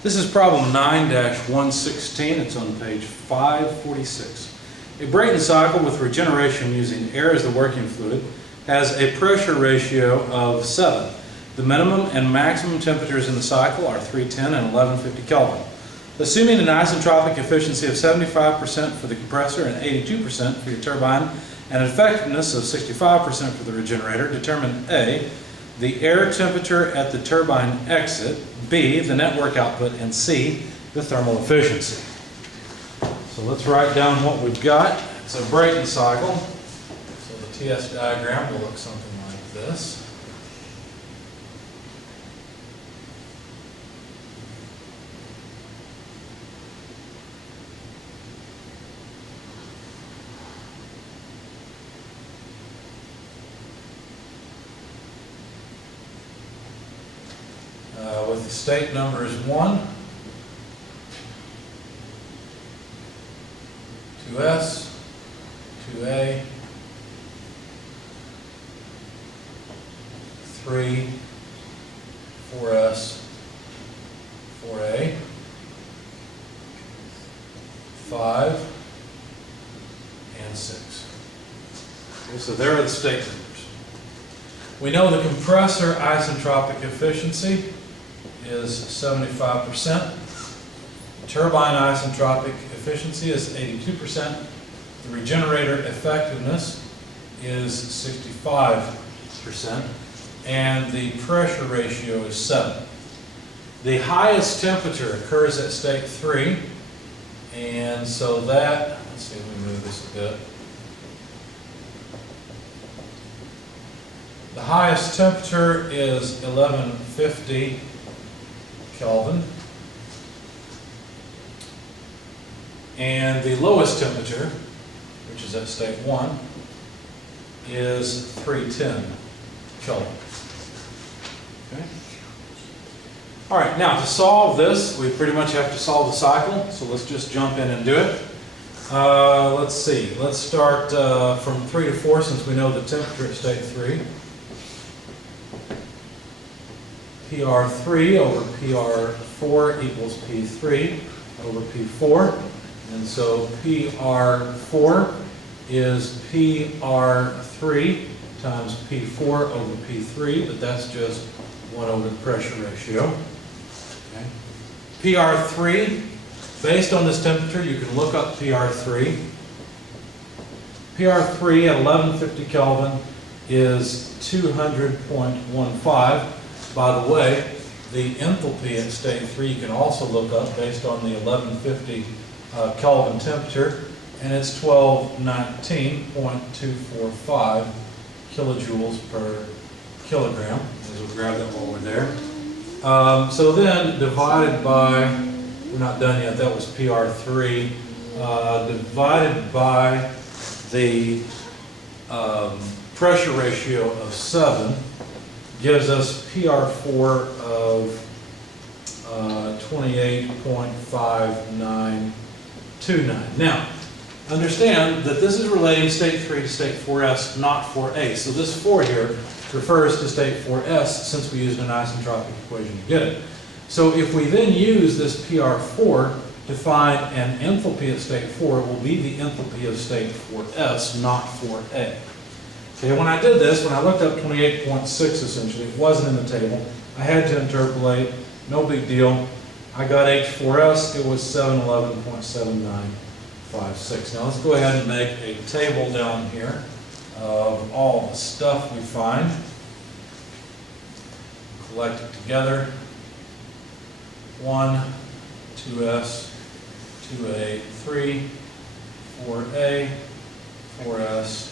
This is problem 9-116. It's on page 546. A Brayton cycle with regeneration using air as the working fluid has a pressure ratio of 7. The minimum and maximum temperatures in the cycle are 310 and 1150 Kelvin. Assuming an isentropic efficiency of 75% for the compressor and 82% for your turbine, and an effectiveness of 65% for the regenerator, determine A, the air temperature at the turbine exit, B, the network output, and C, the thermal efficiency. So let's write down what we've got. It's a Brayton cycle. So the TS diagram will look something like this. With the state numbers 1, 2S, 2A, 3, 4S, 4A, 5, and 6. Okay, so there are the state numbers. We know the compressor isentropic efficiency is 75%. Turbine isentropic efficiency is 82%. The regenerator effectiveness is 65%. And the pressure ratio is 7. The highest temperature occurs at state 3. And so that, let's see if we move this a bit. The highest temperature is 1150 Kelvin, and the lowest temperature, which is at state 1, is 310 Kelvin. Okay. All right, now to solve this, we pretty much have to solve the cycle, so let's just jump in and do it. Let's see, let's start from 3 to 4 since we know the temperature at state 3. PR3 over PR4 equals P3 over P4. And so PR4 is PR3 times P4 over P3, but that's just 1 over the pressure ratio. Okay. PR3, based on this temperature, you can look up PR3. PR3 at 1150 Kelvin is 200.15. By the way, the enthalpy at state 3 you can also look up based on the 1150 Kelvin temperature, and it's 1219.245 kilojoules per kilogram. As we'll grab that while we're there. So then divided by, we're not done yet, that was PR3, divided by the pressure ratio of 7, gives us PR4 of 28.5929. Now, understand that this is relating state 3 to state 4S, not 4A. So this 4 here refers to state 4S since we used an isentropic equation to get it. So if we then use this PR4 to find an enthalpy at state 4, it will be the enthalpy of state 4S, not 4A. Okay, when I did this, when I looked up 28.6 essentially, it wasn't in the table. I had to interpolate, no big deal. I got H4S, it was 711.7956. Now let's go ahead and make a table down here of all the stuff we find. Collect it together. 1, 2S, 2A, 3, 4A, 4S,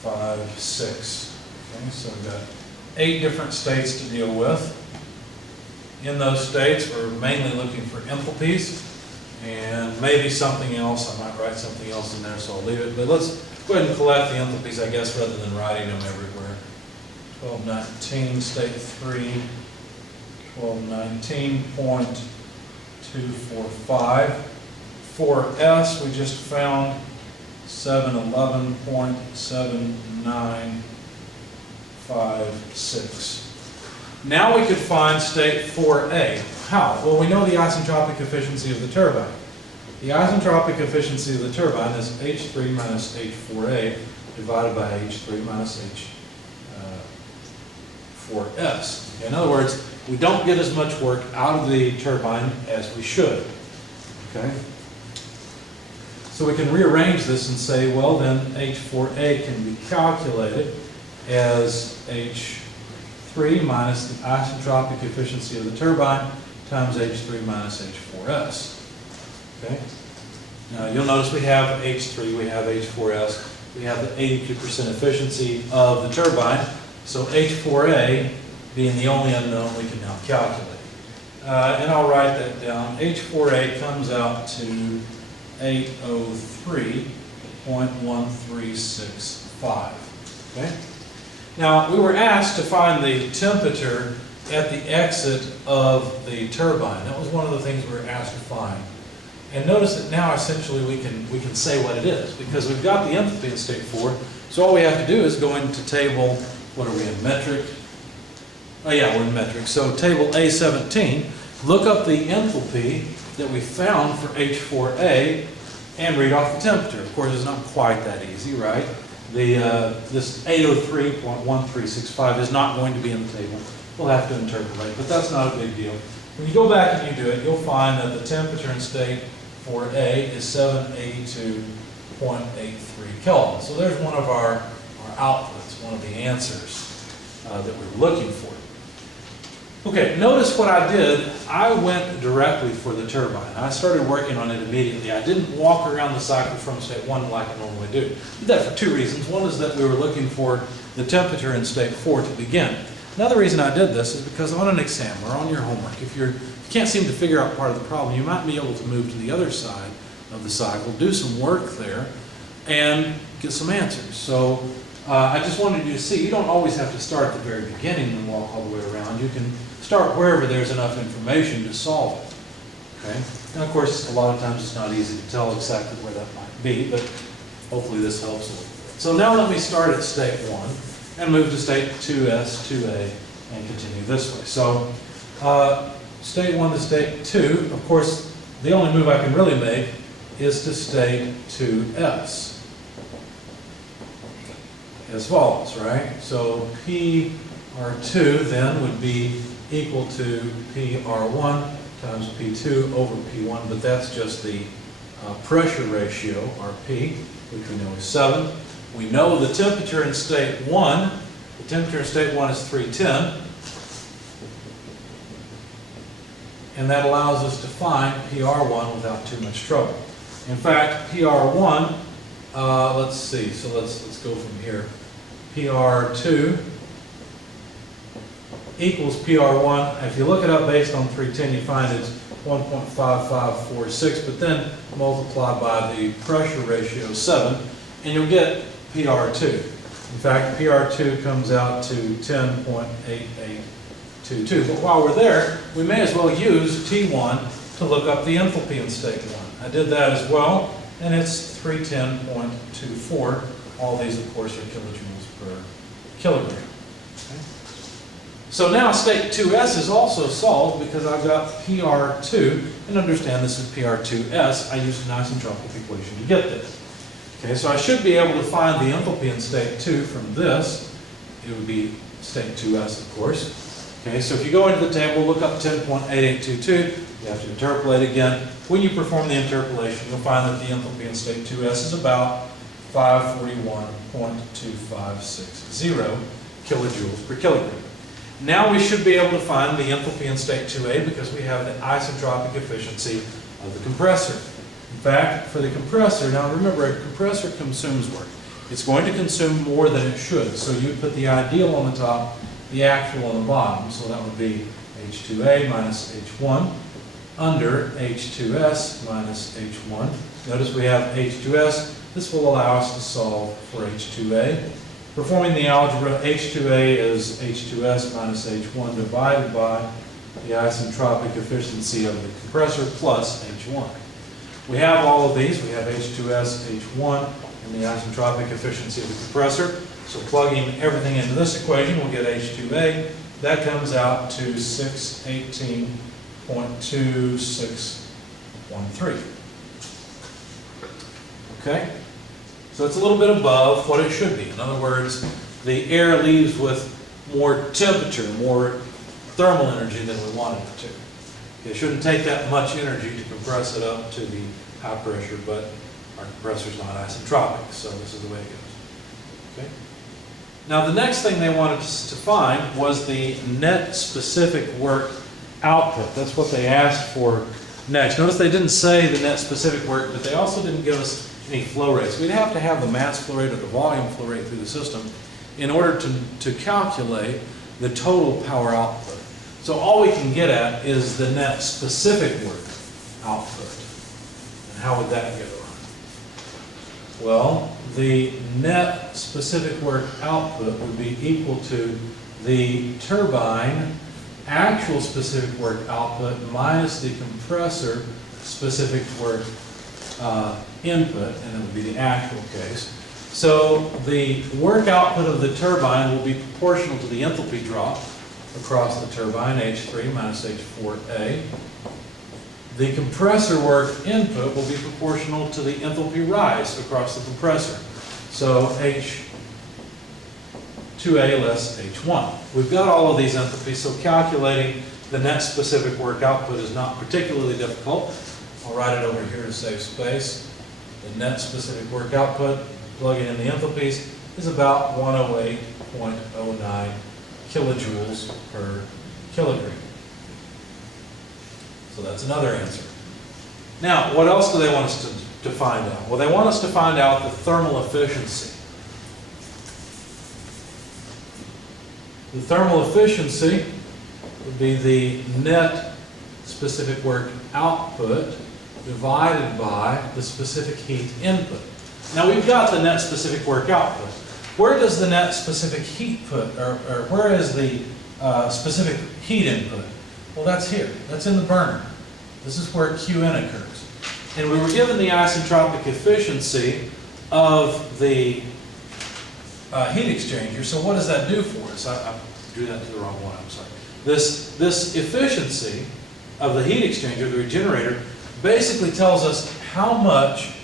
5, 6. Okay, so we've got 8 different states to deal with. In those states, we're mainly looking for enthalpies and maybe something else. I might write something else in there, so I'll leave it. But let's go ahead and collect the enthalpies, I guess, rather than writing them everywhere. 1219, state 3, 1219.245. 4S, we just found 711.7956. Now we could find state 4A. How? Well, we know the isentropic efficiency of the turbine. The isentropic efficiency of the turbine is H3 minus H4A divided by H3 minus H4S. Okay, in other words, we don't get as much work out of the turbine as we should. Okay? So we can rearrange this and say, well, then H4A can be calculated as H3 minus the isentropic efficiency of the turbine times H3 minus H4S. Okay? Now you'll notice we have H3, we have H4S, we have the 82% efficiency of the turbine, so H4A being the only unknown we can now calculate. And I'll write that down. H4A comes out to 803.1365. Okay? Now we were asked to find the temperature at the exit of the turbine. That was one of the things we were asked to find. And notice that now essentially we can say what it is, because we've got the enthalpy in state 4, so all we have to do is go into table, what are we in, metric? Oh yeah, we're in metric. So table A17, look up the enthalpy that we found for H4A and read off the temperature. Of course, it's not quite that easy, right? This 803.1365 is not going to be in the table. We'll have to interpolate, but that's not a big deal. When you go back and you do it, you'll find that the temperature in state 4A is 782.83 Kelvin. So there's one of our outputs, one of the answers that we're looking for. Okay, notice what I did. I went directly for the turbine. I started working on it immediately. I didn't walk around the cycle from state 1 like I normally do. I did that for two reasons. One is that we were looking for the temperature in state 4 to begin. Another reason I did this is because on an exam or on your homework, if you can't seem to figure out part of the problem, you might be able to move to the other side of the cycle, do some work there, and get some answers. So I just wanted you to see, you don't always have to start at the very beginning and walk all the way around. You can start wherever there's enough information to solve it. Okay? And of course, a lot of times it's not easy to tell exactly where that might be, but hopefully this helps a little bit. So now let me start at state 1 and move to state 2S, 2A, and continue this way. So state 1 to state 2, of course, the only move I can really make is to state 2S. As follows, right? So PR2 then would be equal to PR1 times P2 over P1, but that's just the pressure ratio, RP, which we know is 7. We know the temperature in state 1. The temperature in state 1 is 310. And that allows us to find PR1 without too much trouble. In fact, PR1, let's see, so let's go from here. PR2 equals PR1. If you look it up based on 310, you find it's 1.5546, but then multiply by the pressure ratio 7, and you'll get PR2. In fact, PR2 comes out to 10.8822. But while we're there, we may as well use T1 to look up the enthalpy in state 1. I did that as well, and it's 310.24. All these, of course, are kilojoules per kilogram. Okay. So now state 2S is also solved because I've got PR2, and understand this is PR2S. I used an isentropic equation to get this. Okay, so I should be able to find the enthalpy in state 2 from this. It would be state 2S, of course. Okay, so if you go into the table, look up 10.8822, you have to interpolate again. When you perform the interpolation, you'll find that the enthalpy in state 2S is about 541.2560 kilojoules per kilogram. Now we should be able to find the enthalpy in state 2A because we have the isentropic efficiency of the compressor. In fact, for the compressor, now remember, a compressor consumes work. It's going to consume more than it should. So you put the ideal on the top, the actual on the bottom. So that would be H2A minus H1 under H2S minus H1. Notice we have H2S. This will allow us to solve for H2A. Performing the algebra, H2A is H2S minus H1 divided by the isentropic efficiency of the compressor plus H1. We have all of these. We have H2S, H1, and the isentropic efficiency of the compressor. So plugging everything into this equation, we'll get H2A. That comes out to 618.6 0.2613. Okay? So it's a little bit above what it should be. In other words, the air leaves with more temperature, more thermal energy than we wanted it to. It shouldn't take that much energy to compress it up to the high pressure, but our compressor's not isentropic, so this is the way it goes. Okay? Now the next thing they wanted us to find was the net specific work output. That's what they asked for next. Notice they didn't say the net specific work, but they also didn't give us any flow rates. We'd have to have the mass flow rate or the volume flow rate through the system in order to calculate the total power output. So all we can get at is the net specific work output. And how would that go? Well, the net specific work output would be equal to the turbine actual specific work output minus the compressor specific work input, and it would be the actual case. So the work output of the turbine will be proportional to the enthalpy drop across the turbine, H3 minus H4A. The compressor work input will be proportional to the enthalpy rise across the compressor. So H2A less H1. We've got all of these enthalpies, so calculating the net specific work output is not particularly difficult. I'll write it over here to save space. The net specific work output, plugging in the enthalpies, is about 108.09 kilojoules per kilogram. So that's another answer. Now, what else do they want us to find out? Well, they want us to find out the thermal efficiency. The thermal efficiency would be the net specific work output divided by the specific heat input. Now we've got the net specific work output. Where does the net specific heat put, or where is the specific heat input? Well, that's here. That's in the burner. This is where Qn occurs. And we were given the isentropic efficiency of the heat exchanger. So what does that do for us? I drew that to the wrong one. I'm sorry. This efficiency of the heat exchanger, the regenerator, basically tells us how much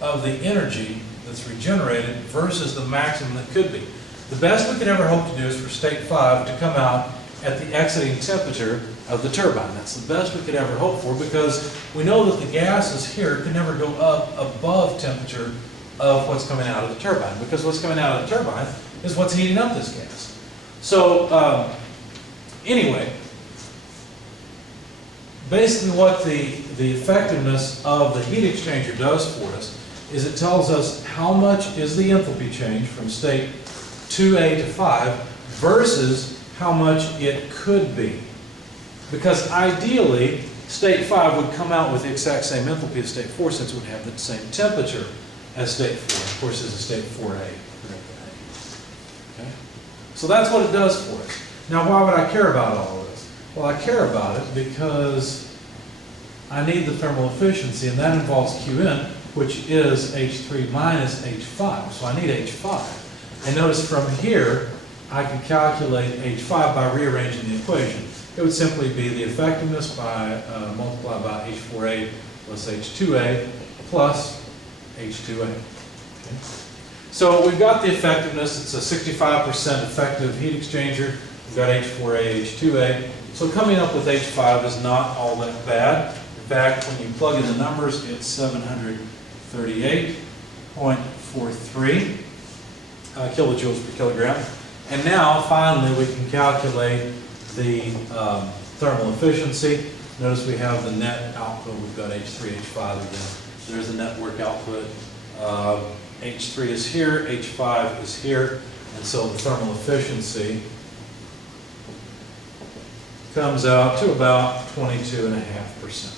of the energy that's regenerated versus the maximum that could be. The best we could ever hope to do is for state 5 to come out at the exiting temperature of the turbine. That's the best we could ever hope for, because we know that the gases here can never go up above temperature of what's coming out of the turbine, because what's coming out of the turbine is what's heating up this gas. So anyway, basically what the effectiveness of the heat exchanger does for us is it tells us how much is the enthalpy change from state 2A to 5 versus how much it could be. Because ideally, state 5 would come out with the exact same enthalpy as state 4, since it would have the same temperature as state 4. Of course, this is state 4A. Okay? So that's what it does for us. Now, why would I care about all of this? Well, I care about it because I need the thermal efficiency, and that involves Qn, which is H3 minus H5. So I need H5. And notice from here, I can calculate H5 by rearranging the equation. It would simply be the effectiveness by multiplied by H4A plus H2A plus H2A. Okay. So we've got the effectiveness. It's a 65% effective heat exchanger. We've got H4A, H2A. So coming up with H5 is not all that bad. In fact, when you plug in the numbers, it's 738.43 kilojoules per kilogram. And now, finally, we can calculate the thermal efficiency. Notice we have the net output. We've got H3, H5 again. There's the net work output. H3 is here, H5 is here, and so the thermal efficiency comes out to about 22.5%.